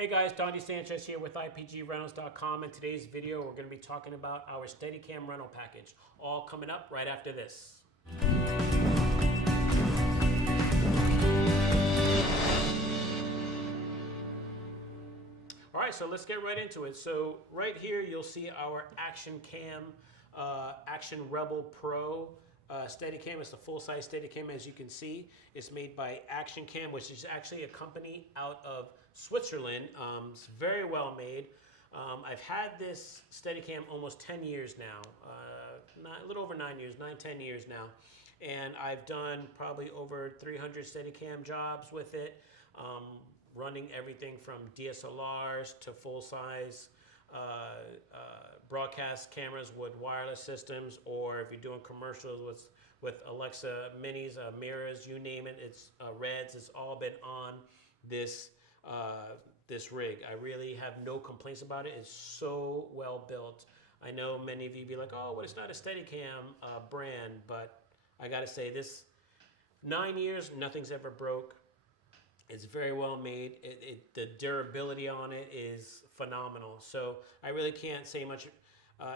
Hey guys, Donnie Sanchez here with IPGRentals.com. In today's video, we're going to be talking about our Steadicam rental package, all coming up right after this. All right, so let's get right into it. So right here, you'll see our Action Cam, Action Rebel Pro Steadicam. It's the full-size Steadicam, as you can see. It's made by Action Cam, which is actually a company out of Switzerland. It's very well made. I've had this Steadicam almost 10 years now, a little over 9 years, 10 years now. And I've done probably over 300 Steadicam jobs with it, running everythth from DSLRs to full-size broadcast cameras with wireless systems, or if you're doing commercials with Alexa minis, mirrors, you name it, it's Reds. It's all been on this this rig. I really have no complaints about it. It's so well built. I know many of you be like, oh, well, it's not a Steadicam brand, but I gotta say, this 9 years, nothing's ever broke. It's very well made. The durability on it is phenomenal. So I really can't say much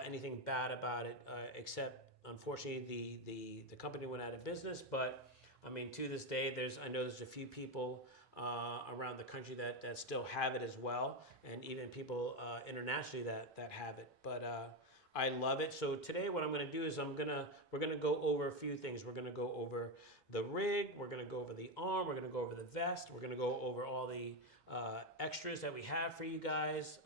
anything bad about it, except unfortunately the company went out of business. But I mean, to this day, I know there's a few people around the country that still have it as well, and even people internationally that have it. But I love it. So today what I'm going to do is we're going to go over a few things. We're going to go over the rig, we're going to go over the arm, we're going to go over the vest, we're going to go over all the extras that we have for you guys,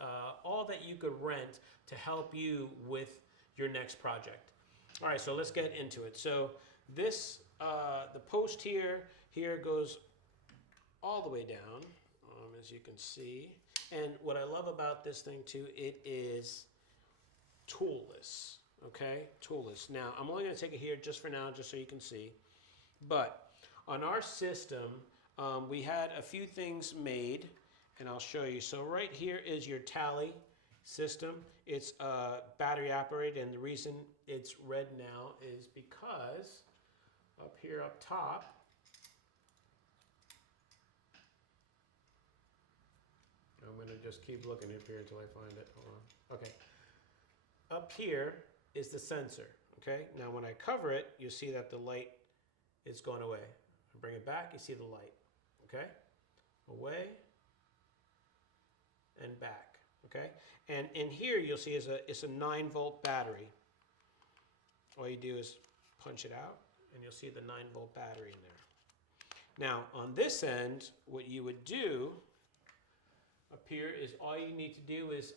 all that you could rent to help you with your next project. All right, so let's get into it. So this, the post here goes all the way down, as you can see. And what I love about this thing too, it is toolless, okay? Toolless. Now, I'm only going to take it here just for now, just so you can see. But on our system, we had a few things made, and I'll show you. So right here is your tally system. It's battery operated, and the reason it's red now is because up here up top, I'm going to just keep looking up here until I find it. Hold on. Okay. Up here is the sensor, okay? Now when I cover it, you'll see that the light is going away. I bring it back, you see the light, okay? Away and back, okay? And in here you'll see it's a 9-volt battery. All you do is punch it out and you'll see the 9-volt battery in there. Now on this end, what you would do up here is all you need to do is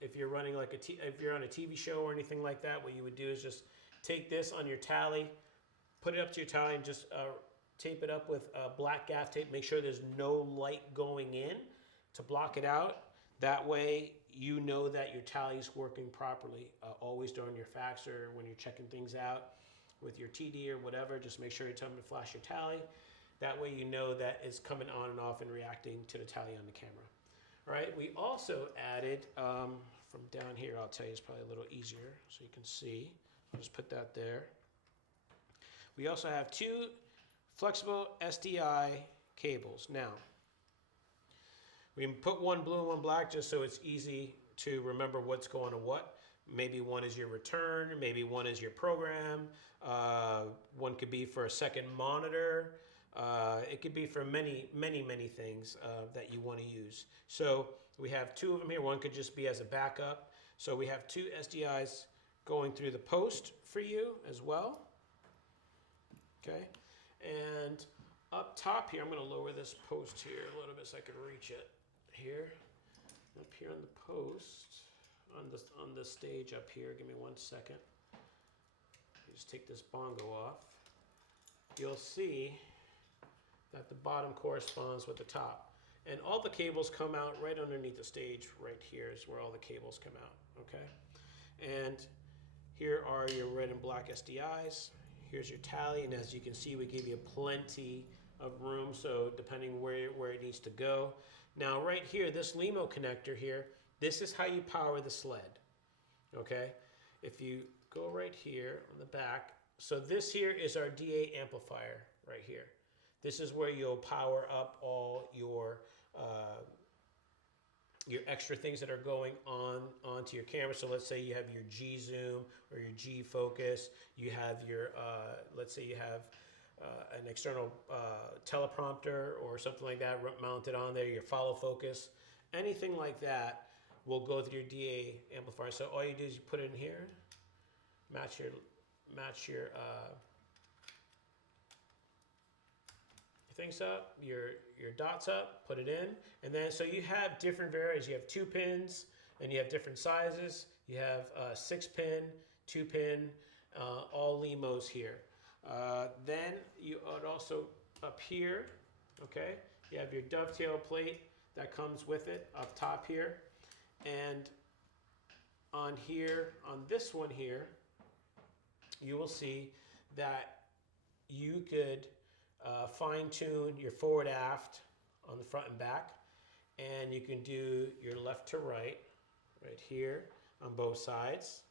if you're running like if you're on a TV show or anything like that, what you would do is just take this on your tally, put it up to your tally, and just tape it up with black gaff tape. Make sure there's no light going in to block it out. That way you know that your tally is working properly. Always during your fax or when you're checking things out with your TD or whatever, just make sure you tell them to flash your tally. That way you know that it's coming on and off and reacting to the tally on the camera. All right, we also added, from down here, I'll tell you, it's probably a little easier so you can see. I'll just put that there. We also have 2 flexible SDI cables. Now, we can put one blue and one black just so it's easy to remember what's going to what. Maybe one is your return, maybe one is your program. One could be for a second monitor. It could be for many things that you want to use. So we have 2 of them here. One could just be as a backup. So we have 2 SDIs going through the post for you as well. Okay. And up top here, I'm going to lower this post here a little bit so I can reach it here. Up here on the post, on the stage up here, give me 1 second. Just take this bongo off. You'll see that the bottom corresponds with the top. And all the cables come out right underneath the stage. Right here is where all the cables come out, okay? And here are your red and black SDIs. Here's your tally, and as you can see, we give you plenty of room, so depending where it needs to go. Now right here, this LEMO connector here, this is how you power the sled, okay? If you go right here on the back, so this here is our DA amplifier right here. This is where you'll power up all your your extra things that are going on onto your camera. So let's say you have your G zoom or your G focus. You have your, let's say you have an external teleprompter or something like that mounted on there, your follow focus, anything like that will go through your DA amplifier. So all you do is you put it in here, match your things up, your dots up, put it in, and then so you have different variations. You have 2 pins, and you have different sizes. You have 6-pin, 2-pin, all LEMOs here. Then you would also up here, okay, you have your dovetail plate that comes with it up top here, and on here, on this one here, you will see that you could fine-tune your forward aft on the front and back, and you can do your left to right here on both sides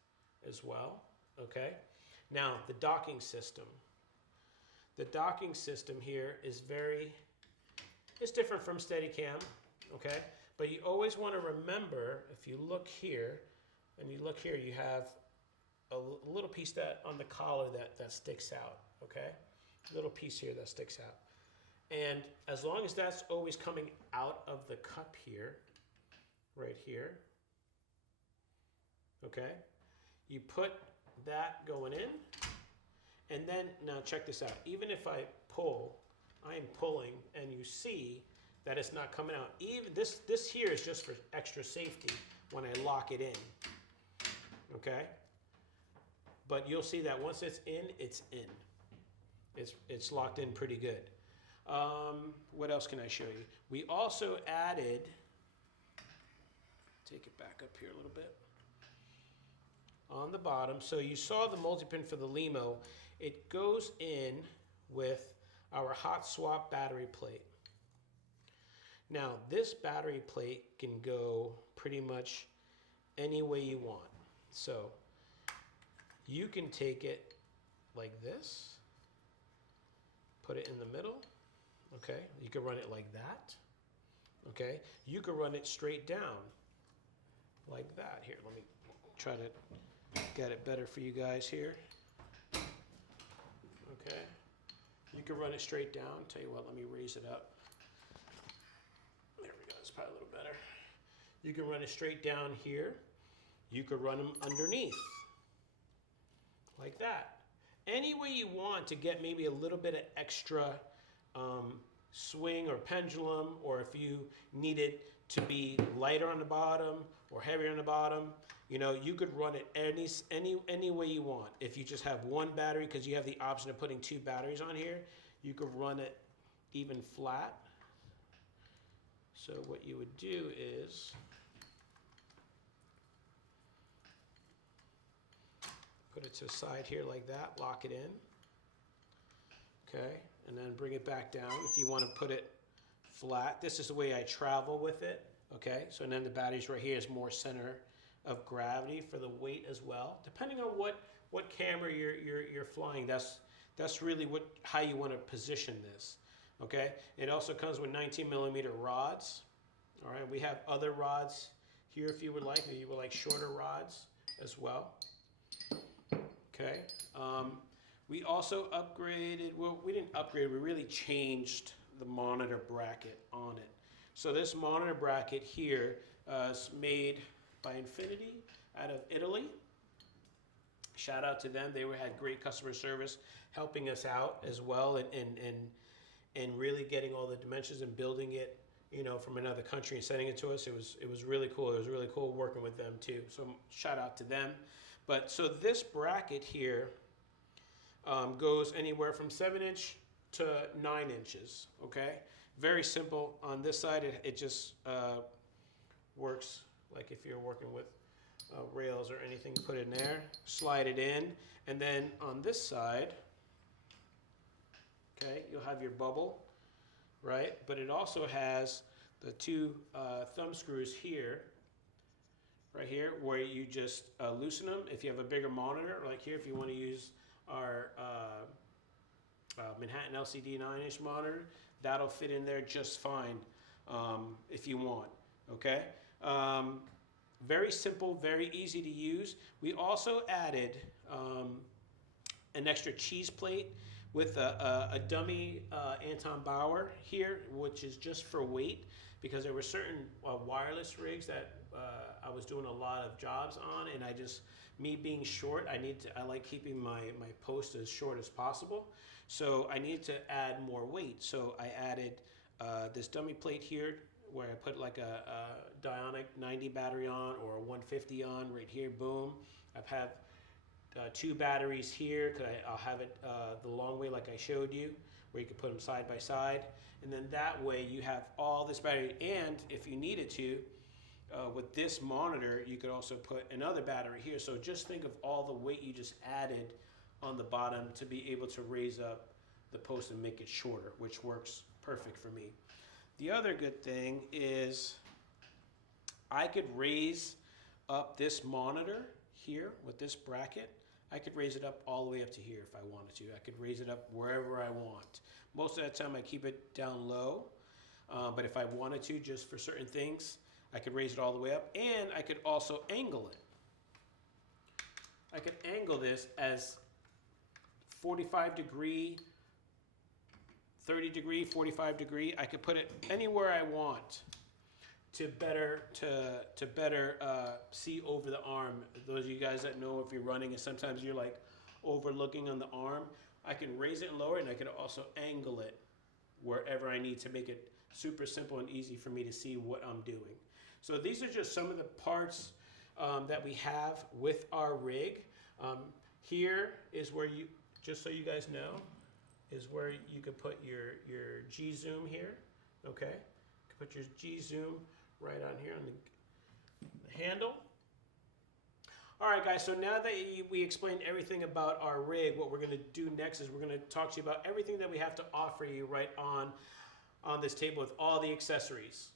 as well. Okay, now the docking system. The docking system here is it's different from Steadicam, okay, but you always want to remember, if you look here and you look here, you have a little piece that on the collar that sticks out, okay? Little piece here that sticks out. And as long as that's always coming out of the cup here, right here, okay, you put that going in, and then, now check this out, even if I pull, I am pulling, and you see that it's not coming out. Even this here is just for extra safety when I lock it in, okay? But you'll see that once it's in, it's in. It's locked in pretty good. What else can I show you? We also added, take it back up here a little bit, on the bottom. So you saw the multi-pin for the LEMO. It goes in with our hot swap battery plate. Now this battery plate can go pretty much any way you want. So you can take it like this, put it in the middle, okay? You can run it like that, okay? You can run it straight down like that. Here, let me try to get it better for you guys here. Okay, you can run it straight down. Tell you what, let me raise it up. There we go, it's probably a little better. You can run it straight down here. You could run them underneath, like that. Any way you want to get maybe a little bit of extra swing or pendulum, or if you need it to be lighter on the bottom or heavier on the bottom, you know, you could run it any way you want. If you just have one battery, because you have the option of putting 2 batteries on here, you could run it even flat. So what you would do is put it to the side here like that, lock it in, okay, and then bring it back down. If you want to put it flat, this is the way I travel with it, okay, so and then the battery's right here is more center of gravity for the weight as well. Depending on what camera you're flying, that's really how you want to position this, okay. It also comes with 19mm rods, all right. We have other rods here if you would like, or you would like shorter rods as well. Okay, we also upgraded, well, we didn't upgrade, we really changed the monitor bracket on it. So this monitor bracket here is made by Infinity out of Italy. Shout out to them, they had great customer service helping us out as well, and really getting all the dimensions and building it, you know, from another country and sending it to us. It was really cool. It was really cool working with them too. So shout out to them. But so this bracket here goes anywhere from 7" to 9 inches, okay? Very simple. On this side, it just works like if you're working with rails or anything, put it in there, slide it in, and then on this side, okay, you'll have your bubble, right? But it also has the 2 thumb screws here, right here, where you just loosen them. If you have a bigger monitor, like here, if you want to use our Manhattan LCD 9" monitor, that'll fit in there just fine if you want, okay? Very simple, very easy to use. We also added an extra cheese plate with a dummy Anton Bauer here, which is just for weight, because there were certain wireless rigs that I was doing a lot of jobs on, and me being short, I like keeping my post as short as possible. So I needed to add more weight. So I added this dummy plate here where I put like a Dionic 90 battery on, or a 150 on right here, boom. I have two batteries here, because I'll have it the long way like I showed you, where you can put them side by side. And then that way you have all this battery, and if you needed to, with this monitor, you could also put another battery here. So just think of all the weight you just added on the bottom to be able to raise up the post and make it shorter, which works perfect for me. The other good thing is I could raise up this monitor here with this bracket. I could raise it up all the way up to here if I wanted to. I could raise it up wherever I want. Most of the time I keep it down low, but if I wanted to, just for certain things, I could raise it all the way up, and I could also angle it. I could angle this as 45 degree, 30 degree, 45 degree. I could put it anywhere I want to better see over the arm. Those of you guys that know, if you're running and sometimes you're like overlooking on the arm, I can raise it and lower it, and I can also angle it wherever I need to make it super simple and easy for me to see what I'm doing. So these are just some of the parts that we have with our rig. Here is where you, just so you guys know, is where you could put your G zoom here. Okay, you can put your G zoom right on here on the handle. All right, guys, so now that we explained everything about our rig, what we're going to do next is we're going to talk to you about everything that we have to offer you right on this table with all the accessories.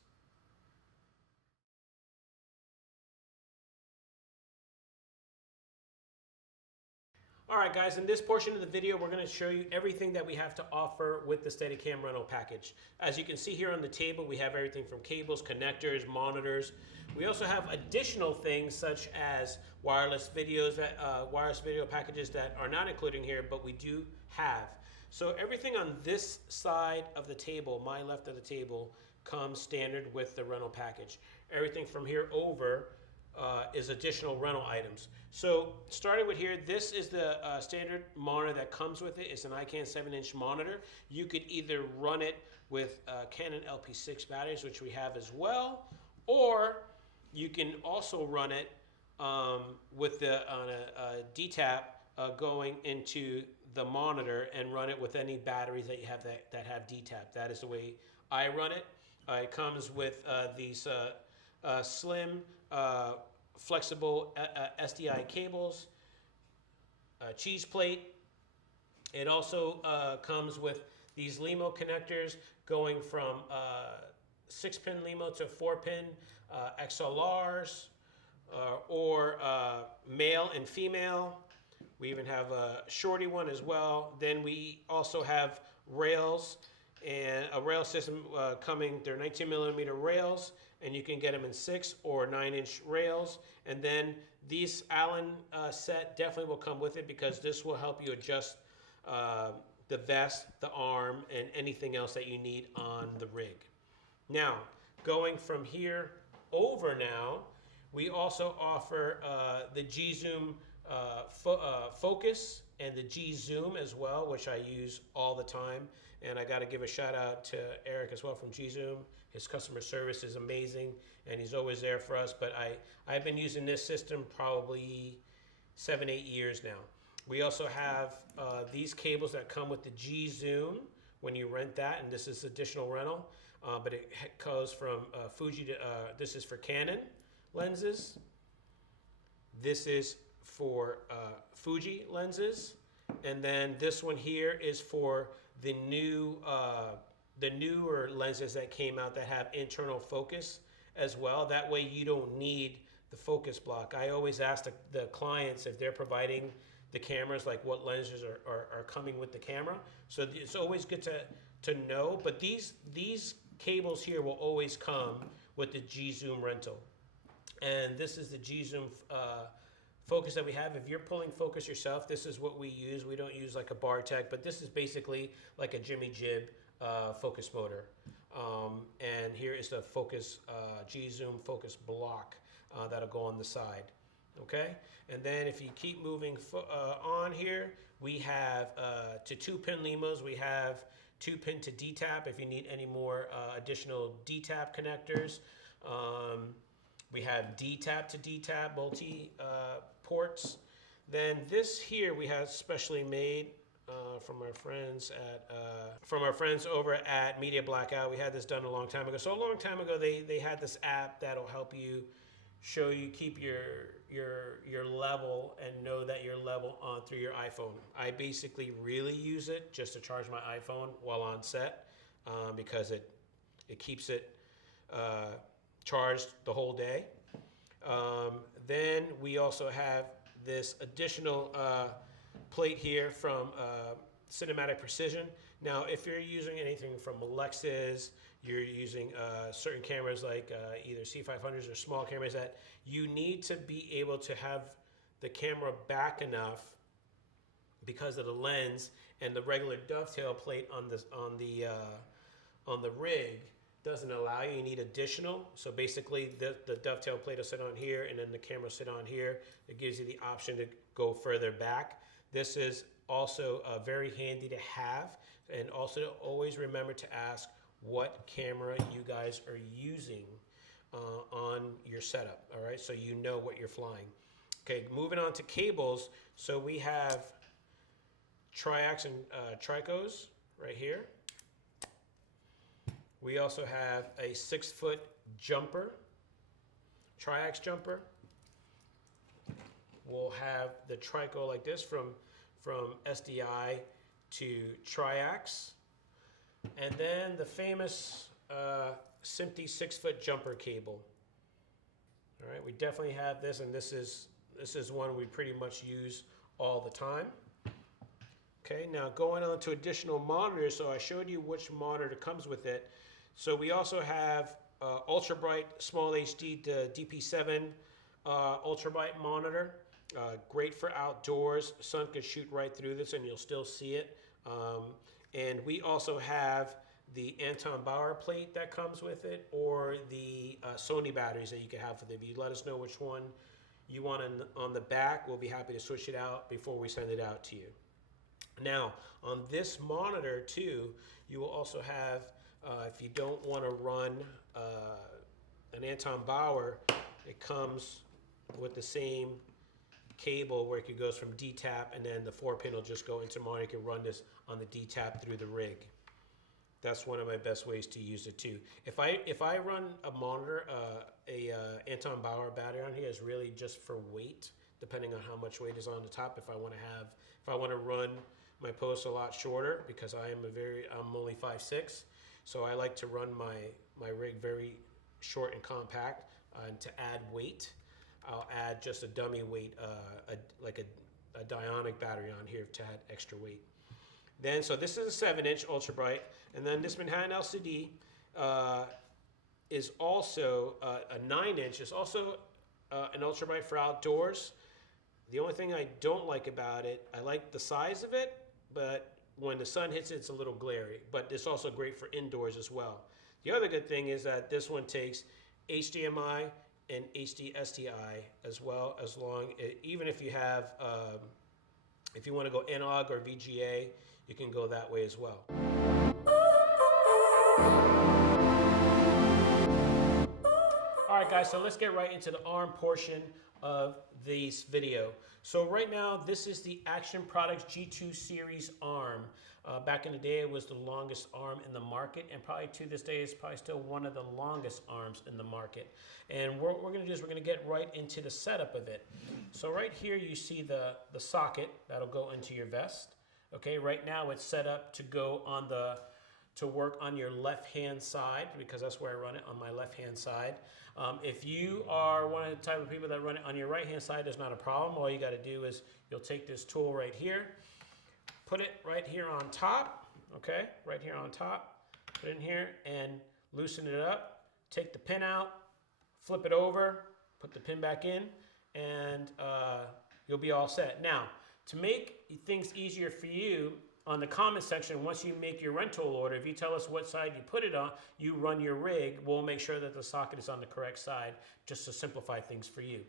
All right, guys, in this portion of the video, we're going to show you everything that we have to offer with the Steadicam rental package. As you can see here on the table, we have everything from cables, connectors, monitors. We also have additional things such as wireless video packages that are not included here, but we do have. So everything on this side of the table, my left of the table, comes standard with the rental package. Everything from here over is additional rental items. So starting with here, this is the standard monitor that comes with it. It's an ICANN 7-inch monitor. You could either run it with Canon LP6 batteries, which we have as well, or you can also run it with on a DTAP going into the monitor and run it with any batteries that you have that have DTAP. That is the way I run it. It comes with these slim flexible SDI cables, cheese plate. It also comes with these LEMO connectors going from 6-pin LEMO to 4-pin XLRs, or male and female. We even have a shorty one as well. Then we also have rails, and a rail system coming. They're 19mm rails, and you can get them in 6 or 9-inch rails. And then these Allen set definitely will come with it, because this will help you adjust the vest, the arm, and anything else that you need on the rig. Now, going from here over now, we also offer the G-Zoom focus and the G-Zoom as well, which I use all the time. And I got to give a shout out to Eric as well from G-Zoom. His customer service is amazing, and he's always there for us. But I've been using this system probably 7-8 years now. We also have these cables that come with the G-Zoom when you rent that, and this is additional rental. But it goes from Fuji to, this is for Canon lenses. This is for Fuji lenses. And then this one here is for the newer lenses that came out that have internal focus as well. That way you don't need the focus block. I always ask the clients if they're providing the cameras, like what lenses are coming with the camera. So it's always good to know. But these cables here will always come with the G-Zoom rental. And this is the G-Zoom focus that we have. If you're pulling focus yourself, this is what we use. We don't use like a Bartek, but this is basically like a Jimmy Jib focus motor. And here is the focus G-Zoom focus block that'll go on the side. Okay, and then if you keep moving on here, we have to 2-pin LEMOs. We have 2-pin to D-tap if you need any more additional D-tap connectors. We have D-tap to D-tap multi ports. Then this here we have specially made from our friends over at Media Blackout. We had this done a long time ago. So a long time ago, they had this app that'll help you show you keep your level and know that you're level on through your iPhone. I basically really use it just to charge my iPhone while on set because it keeps it charged the whole day. Then we also have this additional plate here from Cinematic Precision. Now, if you're using anything from Alexas, you're using certain cameras like either C500s or small cameras, that you need to be able to have the camera back enough because of the lens, and the regular dovetail plate on the rig doesn't allow you. You need additional. So basically the dovetail plate will sit on here and then the camera will sit on here. It gives you the option to go further back. This is also very handy to have, and also always remember to ask what camera you guys are using on your setup, all right? So you know what you're flying. Okay, moving on to cables. So we have triacs and tricos right here. We also have a 6-foot jumper, triax jumper. We'll have the trico like this from SDI to triax. And then the famous SMPTE 6-foot jumper cable. All right, we definitely have this, and this is one we pretty much use all the time. Okay, now going on to additional monitors. So I showed you which monitor comes with it. So we also have ultra bright small HD to DP7 ultra bright monitor. Great for outdoors. Sun could shoot right through this and you'll still see it. And we also have the Anton Bauer plate that comes with it, or the Sony batteries that you can have with it. If you let us know which one you want on the back, we'll be happy to switch it out before we send it out to you. Now, on this monitor too, you will also have, if you don't want to run an Anton Bauer, it comes with the same cable where it goes from D-tap, and then the 4-pin will just go into monitor. You can run this on the D-tap through the rig. That's one of my best ways to use it too. If I run a monitor, Anton Bauer battery on here is really just for weight, depending on how much weight is on the top. If I want to run my posts a lot shorter, because I'm only 5'6", so I like to run my rig very short and compact. And to add weight, I'll add just a dummy weight, like a Dionic battery on here to add extra weight. Then, so this is a 7-inch ultra bright, and then this Manhattan LCD is also a 9-inch. It's also an ultra bright for outdoors. The only thing I don't like about it, I like the size of it, but when the sun hits it, it's a little glary. But it's also great for indoors as well. The other good thing is that this one takes HDMI and HD SDI as well, even if you have, if you want to go analog or VGA, you can go that way as well. All right, guys, so let's get right into the ARM portion of this video. So right now, this is the Action Products G2 Series ARM. Back in the day, it was the longest ARM in the market, and probably to this day, it's probably still one of the longest ARMs in the market. And what we're gonna do is we're gonna get right into the setup of it. So right here, you see the socket that'll go into your vest. Okay, right now it's set up to go on to work on your left-hand side, because that's where I run it, on my left-hand side. If you are one of the type of people that run it on your right-hand side, there's not a problem. All you got to do is you'll take this tool right here, put it right here on top, okay, right here on top, put it in here and loosen it up. Take the pin out, flip it over, put the pin back in, and you'll be all set. Now, to make things easier for you, on the comment section, once you make your rental order, if you tell us what side you put it on, you run your rig, we'll make sure that the socket is on the correct side, just to simplify things for you.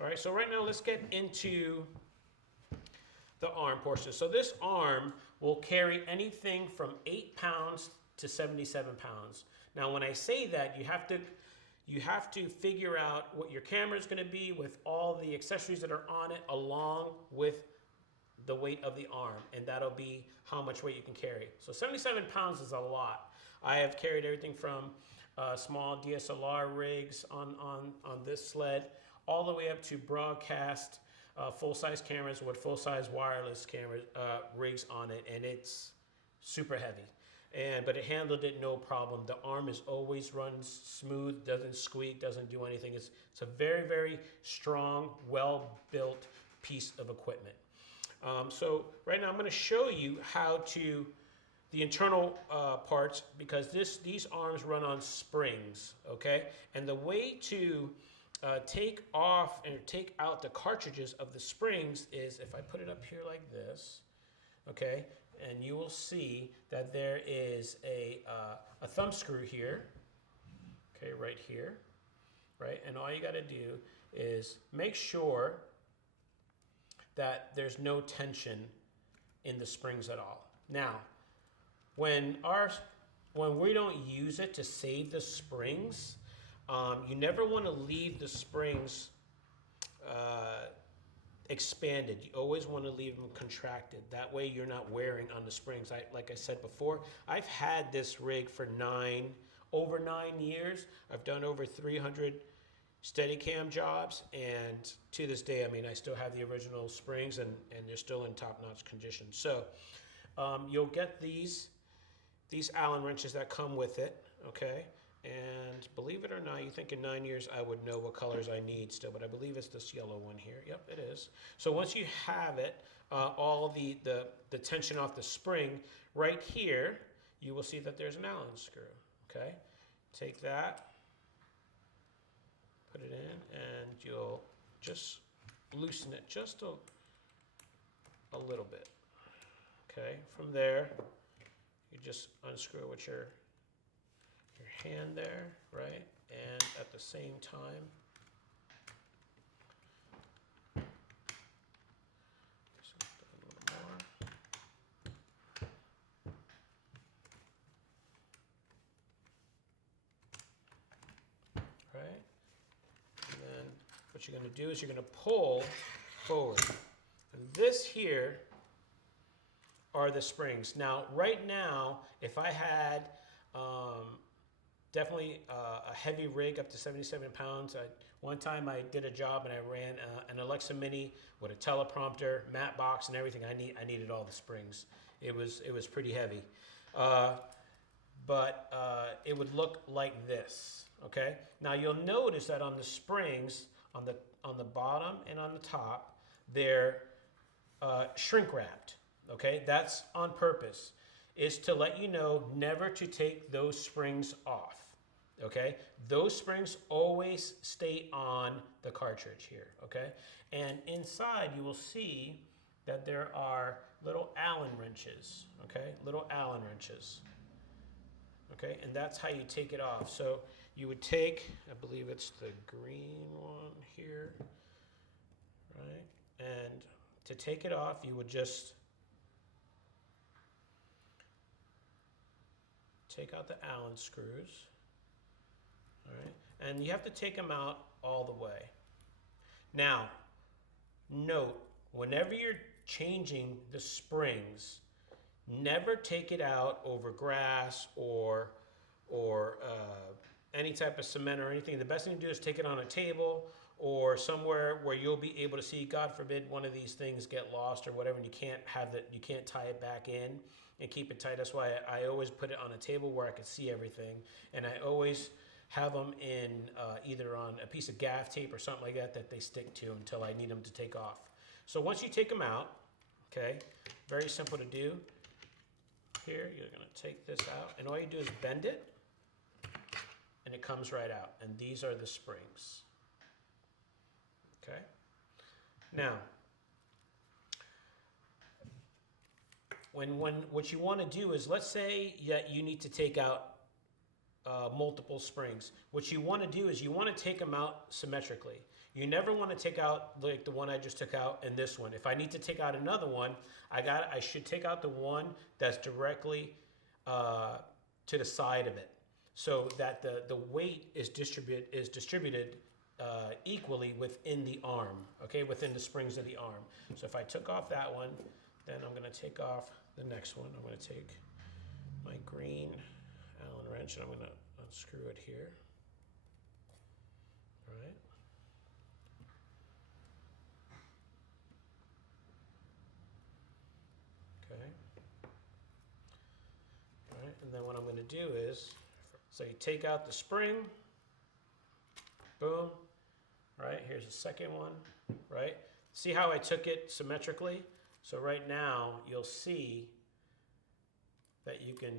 All right, so right now let's get into the arm portion. So this arm will carry anything from 8 pounds to 77 pounds. Now, when I say that, you have to figure out what your camera is going to be with all the accessories that are on it, along with the weight of the arm, and that'll be how much weight you can carry. So 77 pounds is a lot. I have carried everything from small DSLR rigs on this sled, all the way up to broadcast full-size cameras with full-size wireless cameras rigs on it, and it's super heavy. But it handled it no problem. The arm is always runs smooth, doesn't squeak, doesn't do anything. It's a very, very strong, well-built piece of equipment. So right now I'm going to show you how to the internal parts, because these arms run on springs, okay? And the way to take off and take out the cartridges of the springs is if I put it up here like this, okay? And you will see that there is a thumb screw here, okay, right here, right? And all you got to do is make sure that there's no tension in the springs at all. Now, when we don't use it to save the springs, you never want to leave the springs expanded. You always want to leave them contracted. That way you're not wearing on the springs. Like I said before, I've had this rig for over 9 years. I've done over 300 Steadicam jobs, and to this day, I mean, I still have the original springs, and they're still in top-notch condition. So you'll get these Allen wrenches that come with it, okay? And believe it or not, you think in 9 years I would know what colors I need still, but I believe it's this yellow one here. Yep, it is. So once you have it, all the tension off the spring, right here, you will see that there's an Allen screw, okay? Take that, put it in, and you'll just loosen it just a little bit, okay? From there, you just unscrew with your hand there, right? And at the same time, just a little more. Right? And then what you're going to do is you're going to pull forward. And this here are the springs. Now, right now, if I had definitely a heavy rig up to 77 pounds. One time I did a job and I ran an Alexa Mini with a teleprompter, mat box, and everything. I needed all the springs. It was pretty heavy, but it would look like this. Okay. Now you'll notice that on the springs, on the bottom and on the top, they're shrink wrapped. Okay, that's on purpose. Is to let you know never to take those springs off. Okay, those springs always stay on the cartridge here. Okay, and inside you will see that there are little Allen wrenches. Okay, little Allen wrenches. Okay, and that's how you take it off. So you would take, I believe it's the green one here, right? And to take it off, you would just take out the Allen screws, all right? And you have to take them out all the way. Now, note, whenever you're changing the springs, never take it out over grass or any type of cement or anything. The best thing to do is take it on a table or somewhere where you'll be able to see. God forbid one of these things get lost or whatever, and you can't tie it back in and keep it tight. That's why I always put it on a table where I could see everything, and I always have them in either on a piece of gaff tape or something like that they stick to until I need them to take off. So once you take them out, okay, very simple to do. Here, you're going to take this out, and all you do is bend it, and it comes right out. And these are the springs. okay? Now, what you want to do is, let's say that you need to take out multiple springs. What you want to do is you want to take them out symmetrically. You never want to take out like the one I just took out and this one. If I need to take out another one, I should take out the one that's directly to the side of it, so that the weight is distributed equally within the arm, okay, within the springs of the arm. So if I took off that one, then I'm going to take off the next one. I'm going to take my green Allen wrench and I'm going to unscrew it here. All right. Okay. All right, and then what I'm going to do is, so you take out the spring, boom, right? Here's the second one, right? See how I took it symmetrically? So right now, you'll see that you can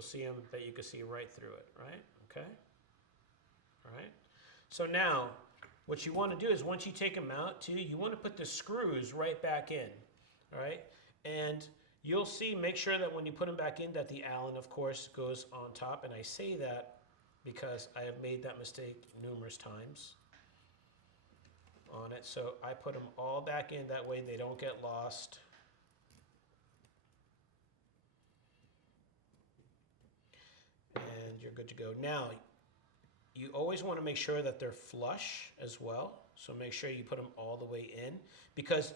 see right through it, right? Okay? All right? So now, what you want to do is, once you take them out too, you want to put the screws right back in, all right? And you'll see, make sure that when you put them back in, that the Allen, of course, goes on top. And I say that because I have made that mistake numerous times on it. So I put them all back in, that way they don't get lost. And you're good to go. Now, you always want to make sure that they're flush as well. So make sure you put them all the way in, because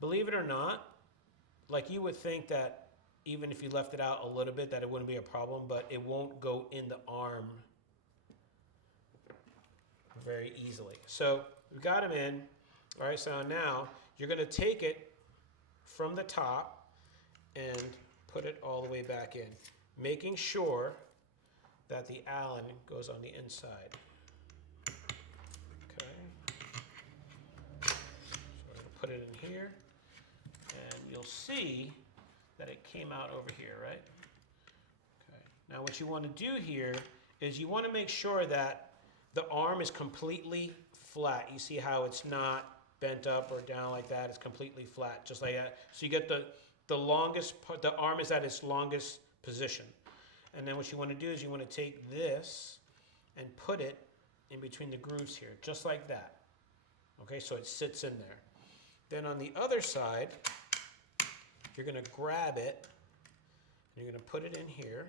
believe it or not, like you would think that even if you left it out a little bit that it wouldn't be a problem, but it won't go in the arm very easily. So we got them in. All right, so now you're going to take it from the top and put it all the way back in, making sure that the Allen goes on the inside. Okay. So I'm going to put it in here, and you'll see that it came out over here, right? Okay. Now what you want to do here is you want to make sure that the arm is completely flat. You see how it's not bent up or down like that. It's completely flat, just like that. So you get the longest part, the arm is at its longest position. And then what you want to do is you want to take this and put it in between the grooves here, just like that. Okay, so it sits in there. Then on the other side, you're going to grab it, and you're going to put it in here,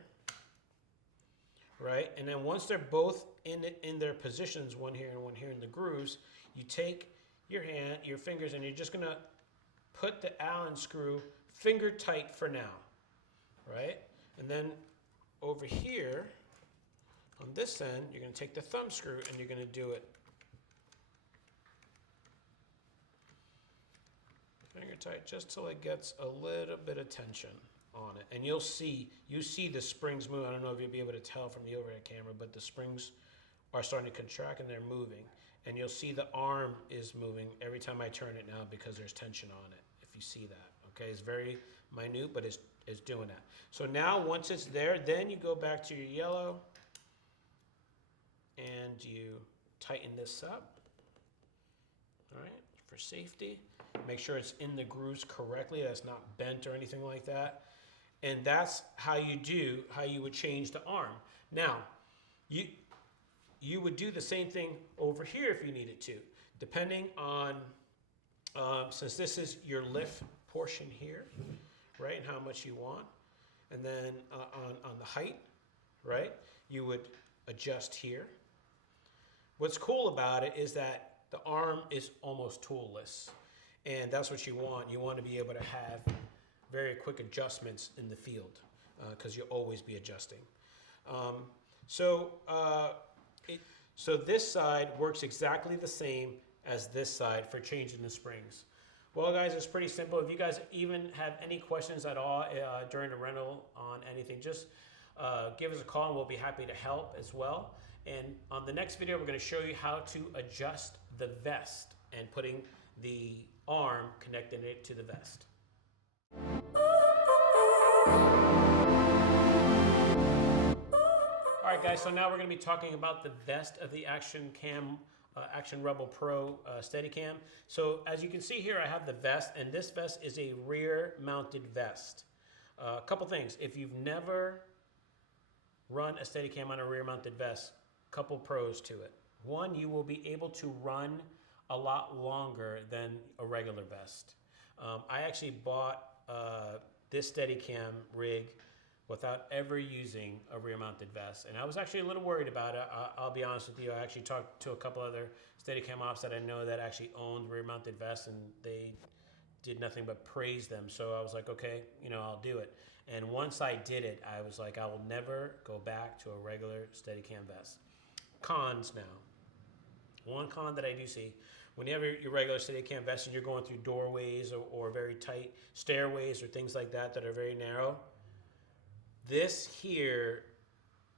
right? And then once they're both in their positions, one here and one here in the grooves, you take your fingers, and you're just going to put the Allen screw finger tight for now, right? And then over here, on this end, you're going to take the thumb screw and you're going to do it finger tight just till it gets a little bit of tension on it. And you see the springs move. I don't know if you'll be able to tell from the overhead camera, but the springs are starting to contract and they're moving. And you'll see the arm is moving every time I turn it now because there's tension on it, if you see that. Okay, it's very minute, but it's doing that. So now once it's there, then you go back to your yellow and you tighten this up, all right, for safety. Make sure it's in the grooves correctly, that's not bent or anything like that. And that's how you would change the arm. Now, you would do the same thing over here if you needed to, depending on, since this is your lift portion here, right, and how much you want. And then on the height, right, you would adjust here. What's cool about it is that the arm is almost toolless, and that's what you want. You want to be able to have very quick adjustments in the field because you'll always be adjusting. So this side works exactly the same as this side for changing the springs. Well, guys, it's pretty simple. If you guys even have any questions at all during the rental on anything, just give us a call and we'll be happy to help as well. And on the next video, we're going to show you how to adjust the vest and putting the arm, connecting it to the vest. All right, guys, so now we're going to be talking about the vest of the Action Cam Action Rebel Pro Steadicam. So as you can see here, I have the vest, and this vest is a rear mounted vest. A couple things. If you've never run a Steadicam on a rear mounted vest, couple pros to it. One, you will be able to run a lot longer than a regular vest. I actually bought this Steadicam rig without ever using a rear-mounted vest, and I was actually a little worried about it. I'll be honest with you. I actually talked to a couple other Steadicam ops that I know that actually owned rear-mounted vests, and they did nothing but praise them. So I was like, okay, you know, I'll do it. And once I did it, I was like, I will never go back to a regular Steadicam vest. Cons now. One con that I do see, when you have your regular Steadicam vest and you're going through doorways or very tight stairways or things like that are very narrow, this here,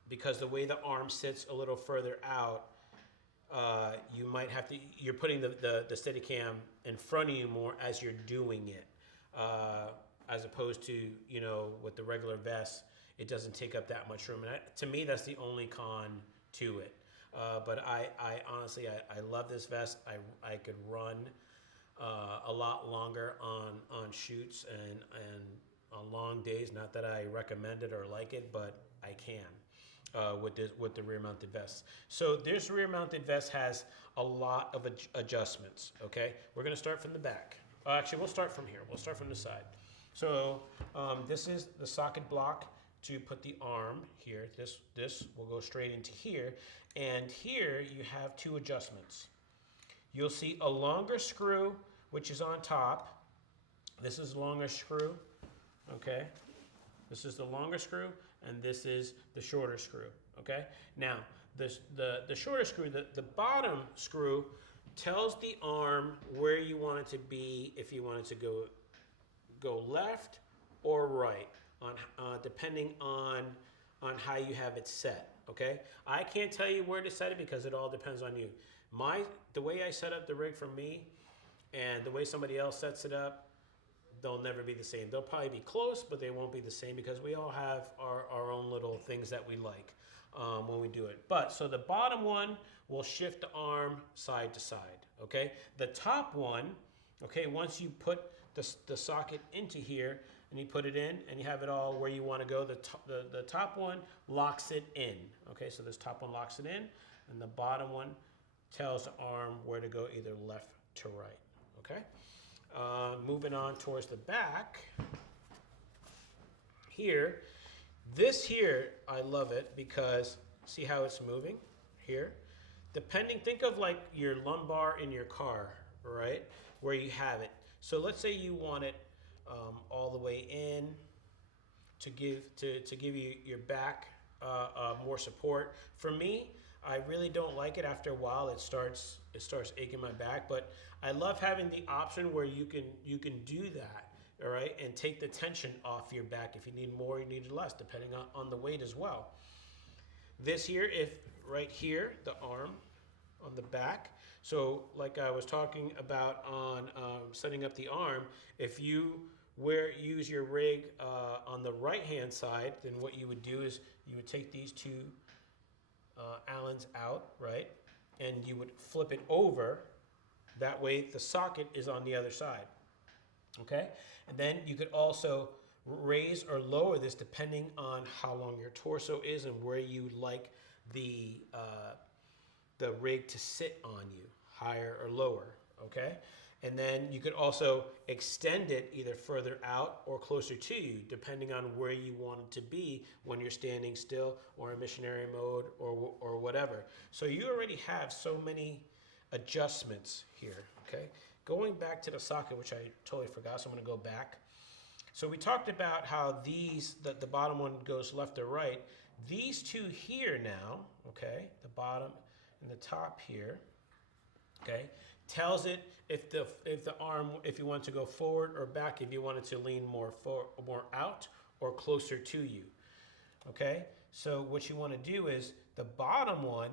because the way the arm sits a little further out, you might have to, you're putting the Steadicam in front of you more as you're doing it, as opposed to, you know, with the regular vest, it doesn't take up that much room. And to me, that's the only con to it. But I honestly, I love this vest. I could run a lot longer on shoots and on long days. Not that I recommend it or like it, but I can with the rear mounted vest. So this rear mounted vest has a lot of adjustments. Okay, we're gonna start from the back. Actually, we'll start from here. We'll start from the side. So this is the socket block to put the arm here. This will go straight into here, and here you have two adjustments. You'll see a longer screw, which is on top. This is longer screw. Okay, this is the longer screw, and this is the shorter screw. Okay, now the shorter screw, the bottom screw tells the arm where you want it to be, if you want it to go left or right, on depending on how you have it set. Okay, I can't tell you where to set it because it all depends on you. The way I set up the rig for me and the way somebody else sets it up, they'll never be the same. They'll probably be close, but they won't be the same because we all have our own little things that we like when we do it. But so the bottom one will shift the arm side to side. Okay, the top one, okay, once you put the socket into here and you put it in and you have it all where you want to go, the top one locks it in. Okay, so this top one locks it in, and the bottom one tells the arm where to go, either left to right. Okay. Moving on towards the back, here, this here, I love it because see how it's moving here? Think of like your lumbar in your car, right? Where you have it. So let's say you want it all the way in to give you your back more support. For me, I really don't like it. After a while, it starts aching my back. But I love having the option where you can do that, all right, and take the tension off your back. If you need more, you need less, depending on the weight as well. This here, if right here, the arm on the back. So like I was talking about on setting up the arm, if you use your rig on the right-hand side, then what you would do is you would take these two Allens out, right? And you would flip it over. That way the socket is on the other side. Okay? And then you could also raise or lower this depending on how long your torso is and where you like the rig to sit on you, higher or lower. Okay? And then you could also extend it either further out or closer to you, depending on where you want it to be when you're standing still or in missionary mode or whatever. So you already have so many adjustments here, okay? Going back to the socket, which I totally forgot, so I'm gonna go back. So we talked about how the bottom one goes left or right. These two here now, okay, the bottom and the top here, okay, tells it if the arm, if you want to go forward or back, if you want it to lean more out or closer to you. Okay, so what you want to do is the bottom one,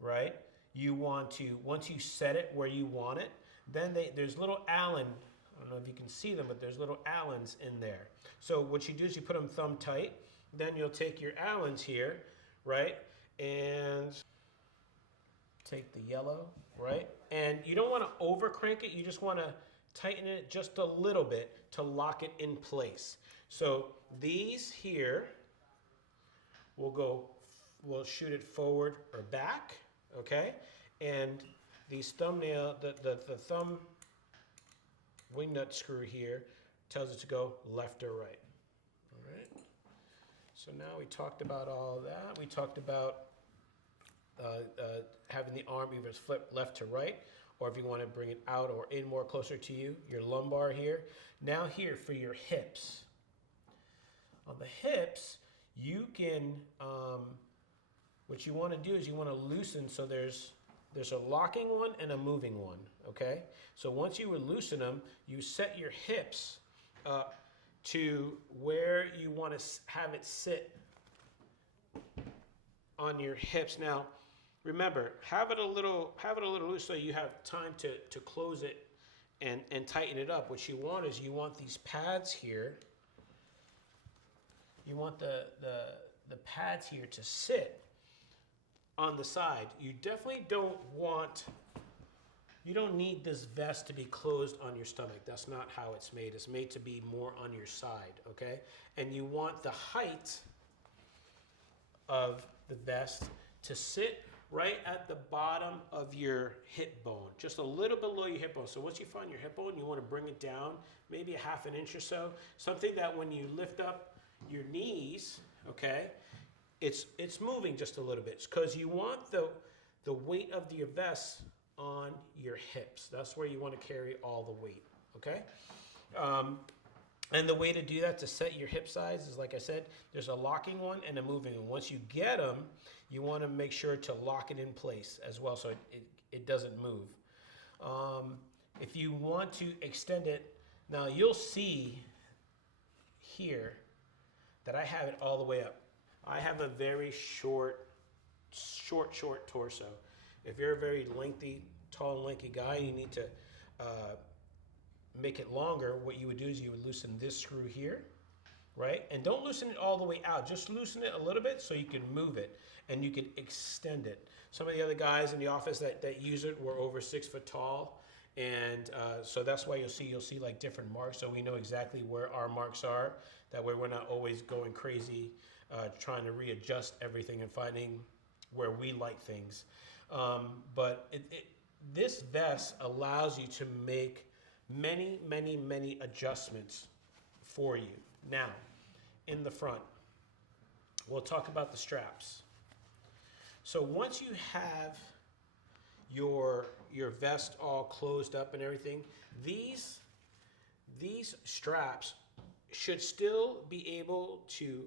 right? You want to, once you set it where you want it, then there's little Allen. I don't know if you can see them, but there's little Allens in there. So what you do is you put them thumb tight. Then you'll take your Allens here, right, and take the yellow, right? And you don't want to over crank it. You just want to tighten it just a little bit to lock it in place. So these here, we'll shoot it forward or back, okay? And these thumbnail, the thumb wing nut screw here tells it to go left or right, all right? So now we talked about all that. We talked about having the arm either flip left to right, or if you want to bring it out or in more closer to you, your lumbar here. Now here for your hips. On the hips, you can, what you want to do is you want to loosen, so there's a locking one and a moving one, okay? So once you would loosen them, you set your hips up to where you want to have it sit on your hips. Now, remember, have it a little loose so you have time to close it and tighten it up. What you want is you want these pads here. You want the pads here to sit on the side. You definitely don't want, you don't need this vest to be closed on your stomach. That's not how it's made. It's made to be more on your side, okay? And you want the height of the vest to sit right at the bottom of your hip bone, just a little below your hip bone. So once you find your hip bone, you want to bring it down maybe a half an inch or so, something that when you lift up your knees, okay, it's moving just a little bit, because you want the weight of your vest on your hips. That's where you want to carry all the weight, okay? And the way to do that, to set your hip size, is like I said, there's a locking one and a moving one. Once you get them, you want to make sure to lock it in place as well so it doesn't move. If you want to extend it, now you'll see here that I have it all the way up. I have a very short torso. If you're a very lengthy, tall and lanky guy, you need to make it longer. What you would do is you would loosen this screw here, right? And don't loosen it all the way out. Just loosen it a little bit so you can move it and you can extend it. Some of the other guys in the office that use it were over 6 foot tall. And so that's why you'll see like different marks, so we know exactly where our marks are. That way we're not always going crazy trying to readjust everything and finding where we like things. But this vest allows you to make many adjustments for you. Now, in the front, we'll talk about the straps. So once you have your vest all closed up and everything, these straps should still be able to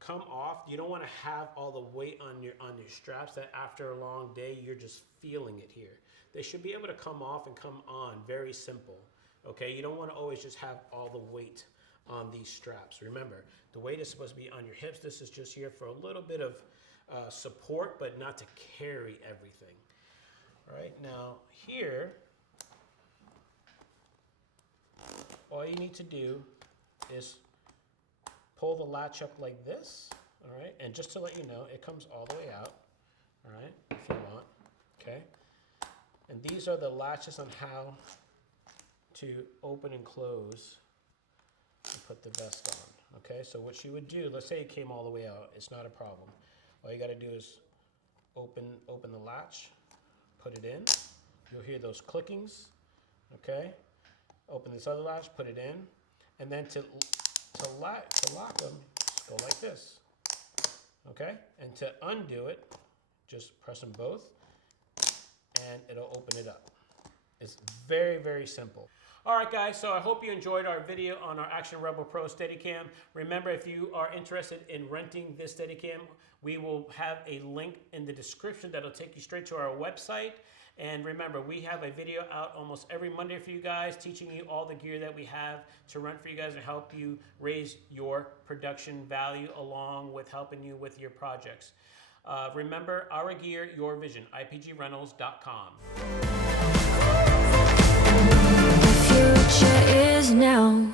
come off. You don't want to have all the weight on your straps that after a long day you're just feeling it here. They should be able to come off and come on. Very simple. Okay, you don't want to always just have all the weight on these straps. Remember, the weight is supposed to be on your hips. This is just here for a little bit of support, but not to carry everything. All right, now here, all you need to do is pull the latch up like this, all right? And just to let you know, it comes all the way out, all right, if you want, okay? And these are the latches on how to open and close and put the vest on, okay? So what you would do, let's say it came all the way out, it's not a problem. All you gotta do is open the latch, put it in. You'll hear those clickings, okay? Open this other latch, put it in. And then to lock them, just go like this, okay? And to undo it, just press them both and it'll open it up. It's very simple. All right, guys, so I hope you enjoyed our video on our Action Rebel Pro Steadicam. Remember, if you are interested in renting this Steadicam, we will have a link in the description that'll take you straight to our website. And remember, we have a video out almost every Monday for you guys, teaching you all the gear that we have to rent for you guys and help you raise your production value along with helping you with your projects. Remember, our gear, your vision, IPGrentals.com. The future is now.